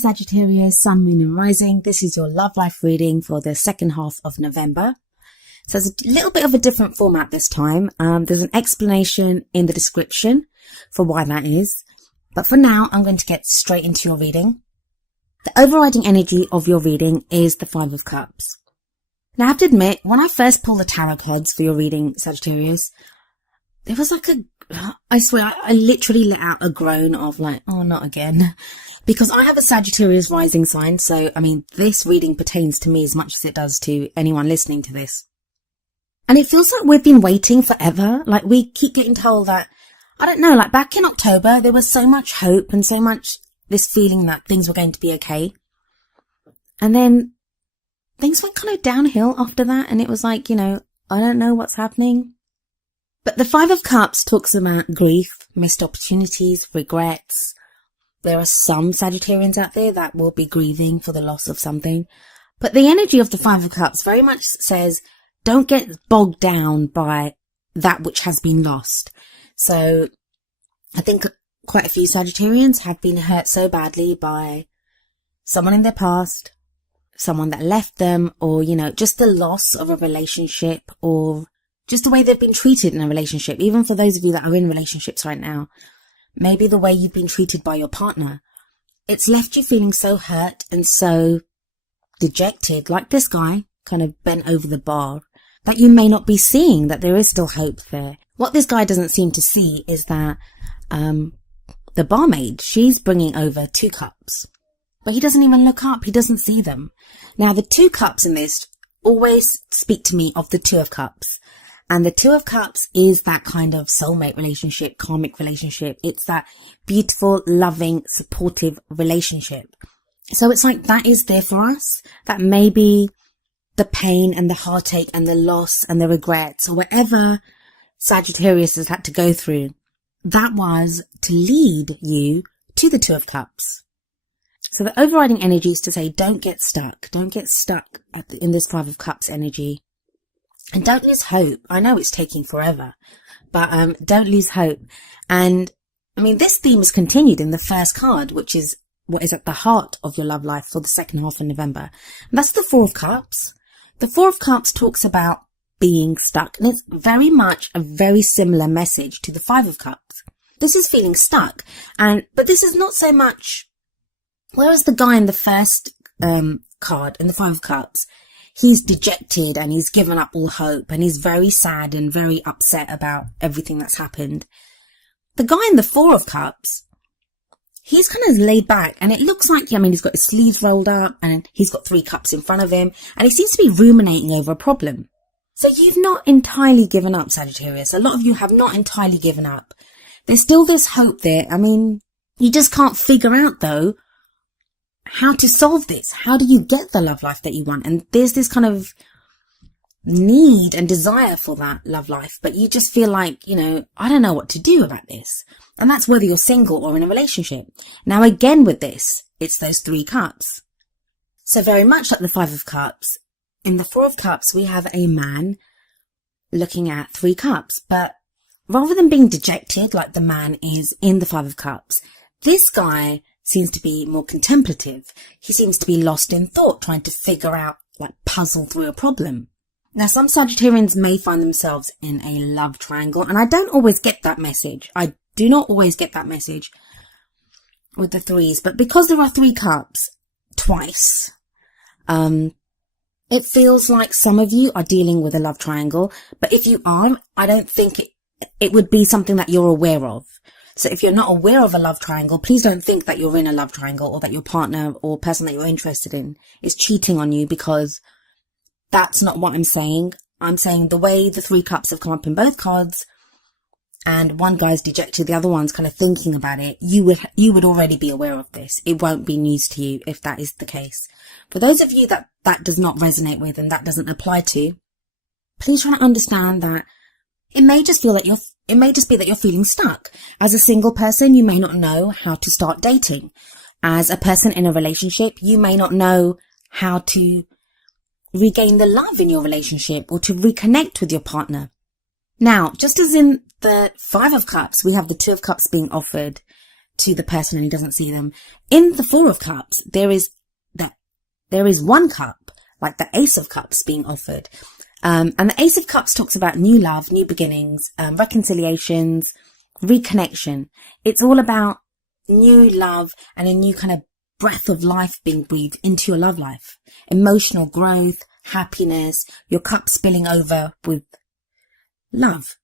Sagittarius, Sun, Moon and Rising. This is your love life reading for the second half of November. So it's a little bit of a different format this time. There's an explanation in the description for why that is. But for now, I'm going to get straight into your reading. The overriding energy of your reading is the Five of Cups. Now I have to admit, when I first pulled the tarot cards for your reading, Sagittarius, there was like I swear, I literally let out a groan of like, oh, not again. Because I have a Sagittarius rising sign, so, I mean, this reading pertains to me as much as it does to anyone listening to this. And it feels like we've been waiting forever. Like, we keep getting told that, I don't know, like back in October, there was so much hope and so much this feeling that things were going to be okay. And then things went kind of downhill after that, and it was like, I don't know what's happening. But the Five of Cups talks about grief, missed opportunities, regrets. There are some Sagittarians out there that will be grieving for the loss of something. But the energy of the Five of Cups very much says, don't get bogged down by that which has been lost. So I think quite a few Sagittarians have been hurt so badly by someone in their past, someone that left them, or, just the loss of a relationship, or just the way they've been treated in a relationship. Even for those of you that are in relationships right now, maybe the way you've been treated by your partner, it's left you feeling so hurt and so dejected, like this guy, kind of bent over the bar, that you may not be seeing that there is still hope there. What this guy doesn't seem to see is that the barmaid, she's bringing over 2 cups, but he doesn't even look up. He doesn't see them. Now, the 2 cups in this always speak to me of the Two of Cups. And the Two of Cups is that kind of soulmate relationship, karmic relationship. It's that beautiful, loving, supportive relationship. So it's like that is there for us. That maybe the pain and the heartache and the loss and the regrets, or whatever Sagittarius has had to go through, that was to lead you to the Two of Cups. So the overriding energy is to say, don't get stuck. Don't get stuck in this Five of Cups energy. And don't lose hope. I know it's taking forever, but don't lose hope. And I mean, this theme is continued in the first card, which is what is at the heart of your love life for the second half of November. And that's the Four of Cups. The Four of Cups talks about being stuck, and it's very much a very similar message to the Five of Cups. This is feeling stuck, but this is not so much. Whereas the guy in the first card in the Five of Cups, he's dejected and he's given up all hope and he's very sad and very upset about everything that's happened. The guy in the Four of Cups, he's kind of laid back, and it looks like, he's got his sleeves rolled up and he's got 3 cups in front of him, and he seems to be ruminating over a problem. So you've not entirely given up, Sagittarius. A lot of you have not entirely given up. There's still this hope there. You just can't figure out, though, how to solve this. How do you get the love life that you want? And there's this kind of need and desire for that love life, but you just feel like, I don't know what to do about this. And that's whether you're single or in a relationship. Now, again, with this, it's those 3 cups. So very much like the Five of Cups, in the Four of Cups, we have a man looking at 3 cups, but rather than being dejected like the man is in the Five of Cups, this guy seems to be more contemplative. He seems to be lost in thought, trying to figure out, puzzle through a problem. Now, some Sagittarians may find themselves in a love triangle, and I don't always get that message. I do not always get that message with the 3s, but because there are 3 cups twice, it feels like some of you are dealing with a love triangle, but if you are, I don't think it would be something that you're aware of. So if you're not aware of a love triangle, please don't think that you're in a love triangle, or that your partner or person that you're interested in is cheating on you, because that's not what I'm saying. I'm saying the way the 3 cups have come up in both cards, and one guy's dejected, the other one's kind of thinking about it, you would already be aware of this. It won't be news to you if that is the case. For those of you that does not resonate with and that doesn't apply to, please try to understand that it may just be that you're feeling stuck. As a single person, you may not know how to start dating. As a person in a relationship, you may not know how to regain the love in your relationship or to reconnect with your partner. Now, just as in the Five of Cups, we have the Two of Cups being offered to the person and he doesn't see them. In the Four of Cups, there is one cup, like the Ace of Cups being offered. And the Ace of Cups talks about new love, new beginnings, reconciliations, reconnection. It's all about new love and a new kind of breath of life being breathed into your love life. Emotional growth, happiness, your cup spilling over with love.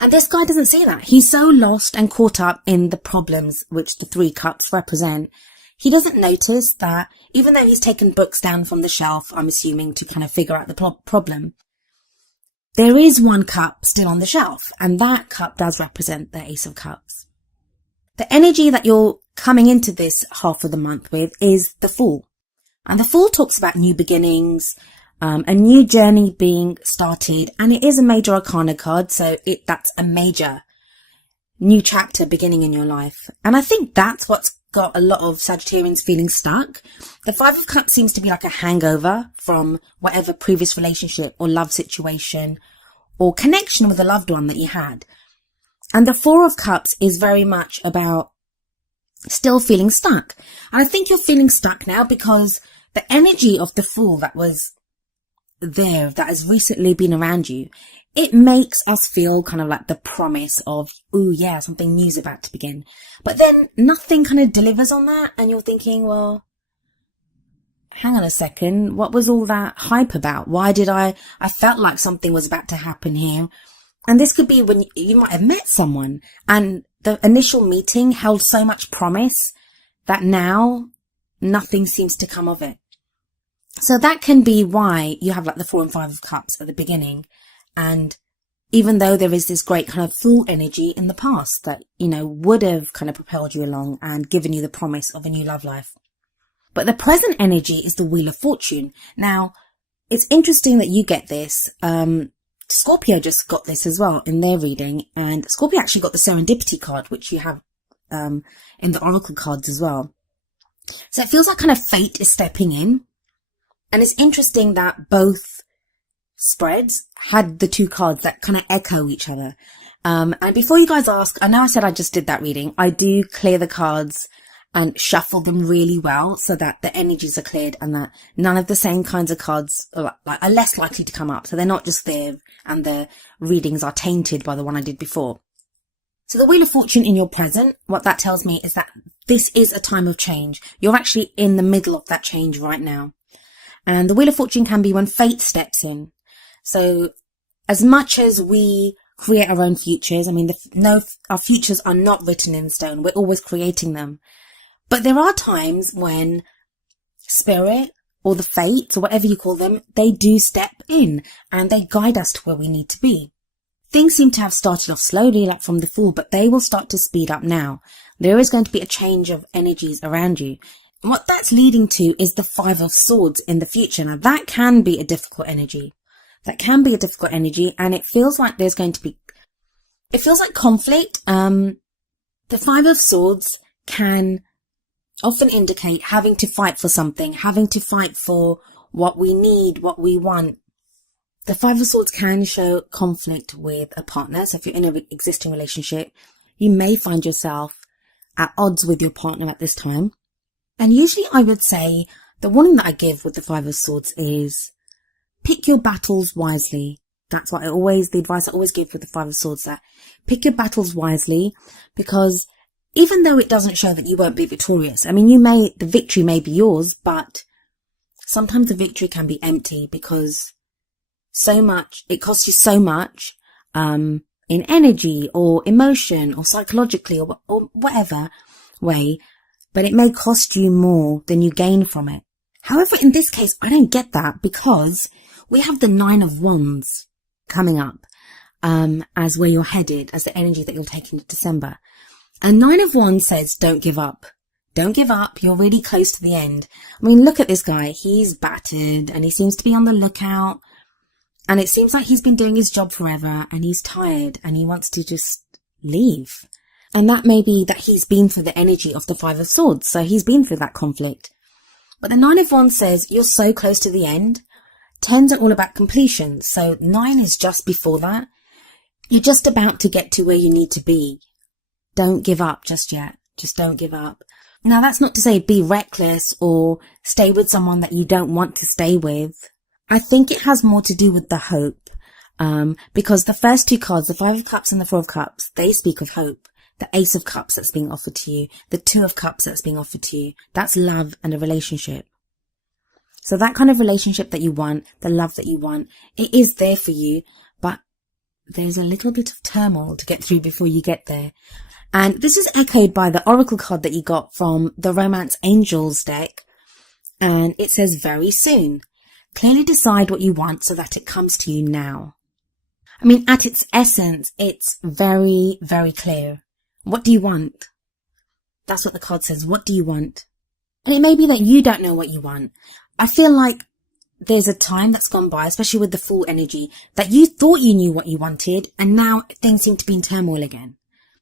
And this guy doesn't see that. He's so lost and caught up in the problems which the 3 cups represent. He doesn't notice that even though he's taken books down from the shelf, I'm assuming, to kind of figure out the problem, there is one cup still on the shelf, and that cup does represent the Ace of Cups. The energy that you're coming into this half of the month with is the Fool. And the Fool talks about new beginnings, a new journey being started, and it is a major arcana card, so that's a major new chapter beginning in your life. And I think that's what's got a lot of Sagittarians feeling stuck. The 5 of Cups seems to be like a hangover from whatever previous relationship or love situation or connection with a loved one that you had. And the 4 of Cups is very much about still feeling stuck. And I think you're feeling stuck now because the energy of the Fool that was there, that has recently been around you, it makes us feel kind of like the promise of, ooh, yeah, something new's about to begin. But then nothing kind of delivers on that. And you're thinking, well, hang on a second. What was all that hype about? Why did I felt like something was about to happen here. And this could be when you might have met someone and the initial meeting held so much promise that now nothing seems to come of it. So that can be why you have like the 4 and 5 of Cups at the beginning. And even though there is this great kind of Fool energy in the past that, you know, would have kind of propelled you along and given you the promise of a new love life. But the present energy is the Wheel of Fortune. Now, it's interesting that you get this. Scorpio just got this as well in their reading. And Scorpio actually got the Serendipity card, which you have in the Oracle cards as well. So it feels like kind of fate is stepping in. And it's interesting that both spreads had the 2 cards that kind of echo each other. And before you guys ask, I know I said I just did that reading. I do clear the cards and shuffle them really well so that the energies are cleared and that none of the same kinds of cards are less likely to come up. So they're not just there and the readings are tainted by the one I did before. So the Wheel of Fortune in your present, what that tells me is that this is a time of change. You're actually in the middle of that change right now. And the Wheel of Fortune can be when fate steps in. So as much as we create our own futures, I mean, our futures are not written in stone. We're always creating them. But there are times when spirit or the fates or whatever you call them, they do step in and they guide us to where we need to be. Things seem to have started off slowly, like from the Fool, but they will start to speed up now. There is going to be a change of energies around you. And what that's leading to is the 5 of Swords in the future. Now that can be a difficult energy. That can be a difficult energy, and it feels like there's going to be, it feels like conflict. The 5 of Swords can often indicate having to fight for something, having to fight for what we need, what we want. The 5 of Swords can show conflict with a partner. So if you're in an existing relationship, you may find yourself at odds with your partner at this time. And usually I would say the warning that I give with the 5 of Swords is pick your battles wisely. That's what the advice I always give with the 5 of Swords, that pick your battles wisely, because even though it doesn't show that you won't be victorious, I mean, the victory may be yours, but sometimes the victory can be empty because it costs you so much, in energy or emotion or psychologically or whatever way, but it may cost you more than you gain from it. However, in this case, I don't get that because we have the 9 of Wands coming up, as where you're headed, as the energy that you'll take into December. And 9 of Wands says, don't give up. Don't give up. You're really close to the end. I mean, look at this guy. He's battered and he seems to be on the lookout. And it seems like he's been doing his job forever and he's tired and he wants to just leave. And that may be that he's been through the energy of the 5 of Swords. So he's been through that conflict. But the 9 of Wands says, you're so close to the end. 10s are all about completion. So 9 is just before that. You're just about to get to where you need to be. Don't give up just yet. Just don't give up. Now, that's not to say be reckless or stay with someone that you don't want to stay with. I think it has more to do with the hope. Because the first two cards, the Five of Cups and the Four of Cups, they speak of hope. The Ace of Cups that's being offered to you, the Two of Cups that's being offered to you, that's love and a relationship. So that kind of relationship that you want, the love that you want, it is there for you, but there's a little bit of turmoil to get through before you get there. And this is echoed by the Oracle card that you got from the Romance Angels deck. And it says very soon. Clearly decide what you want so that it comes to you now. I mean, at its essence, it's very, very clear. What do you want? That's what the card says. What do you want? And it may be that you don't know what you want. I feel like there's a time that's gone by, especially with the Fool energy, that you thought you knew what you wanted, and now things seem to be in turmoil again.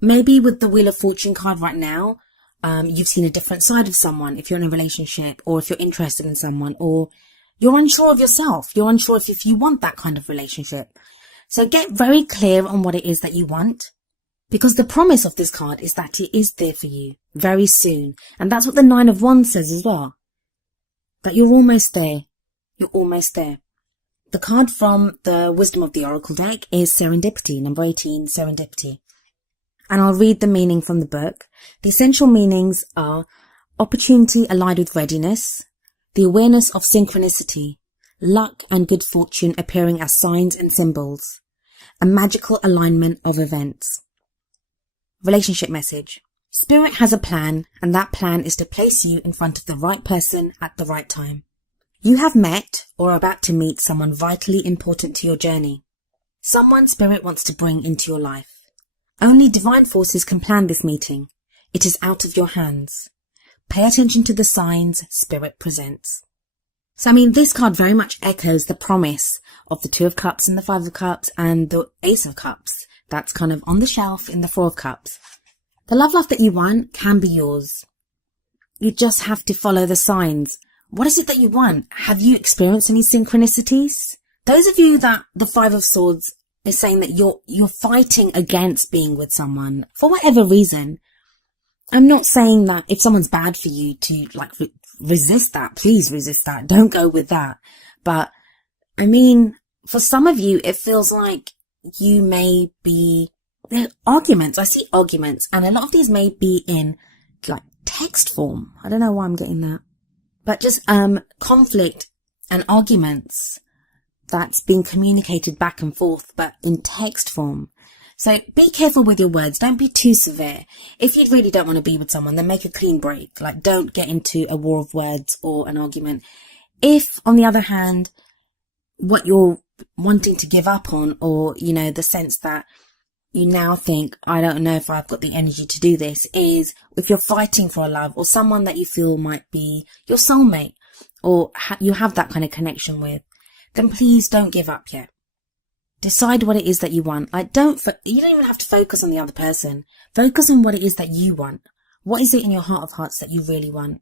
Maybe with the Wheel of Fortune card right now, you've seen a different side of someone if you're in a relationship, or if you're interested in someone, or you're unsure of yourself. You're unsure if you want that kind of relationship. So get very clear on what it is that you want. Because the promise of this card is that it is there for you very soon. And that's what the Nine of Wands says as well. That you're almost there. You're almost there. The card from the Wisdom of the Oracle deck is Serendipity, number 18, Serendipity. And I'll read the meaning from the book. The essential meanings are opportunity allied with readiness, the awareness of synchronicity, luck and good fortune appearing as signs and symbols, a magical alignment of events. Relationship message. Spirit has a plan, and that plan is to place you in front of the right person at the right time. You have met or are about to meet someone vitally important to your journey. Someone Spirit wants to bring into your life. Only divine forces can plan this meeting. It is out of your hands. Pay attention to the signs Spirit presents. So, I mean, this card very much echoes the promise of the Two of Cups and the Five of Cups and the Ace of Cups. That's kind of on the shelf in the Four of Cups. The love life that you want can be yours. You just have to follow the signs. What is it that you want? Have you experienced any synchronicities? Those of you that the Five of Swords is saying that you're fighting against being with someone for whatever reason. I'm not saying that if someone's bad for you to resist that. Please resist that. Don't go with that. But I mean, for some of you, it feels like you may be arguments. I see arguments, and a lot of these may be in text form. I don't know why I'm getting that, but just conflict and arguments that's being communicated back and forth, but in text form. So be careful with your words. Don't be too severe. If you really don't want to be with someone, then make a clean break. Don't get into a war of words or an argument. If, on the other hand, what you're wanting to give up on, or, the sense that you now think, I don't know if I've got the energy to do this, is if you're fighting for a love or someone that you feel might be your soulmate, or you have that kind of connection with, then please don't give up yet. Decide what it is that you want. You don't even have to focus on the other person. Focus on what it is that you want. What is it in your heart of hearts that you really want?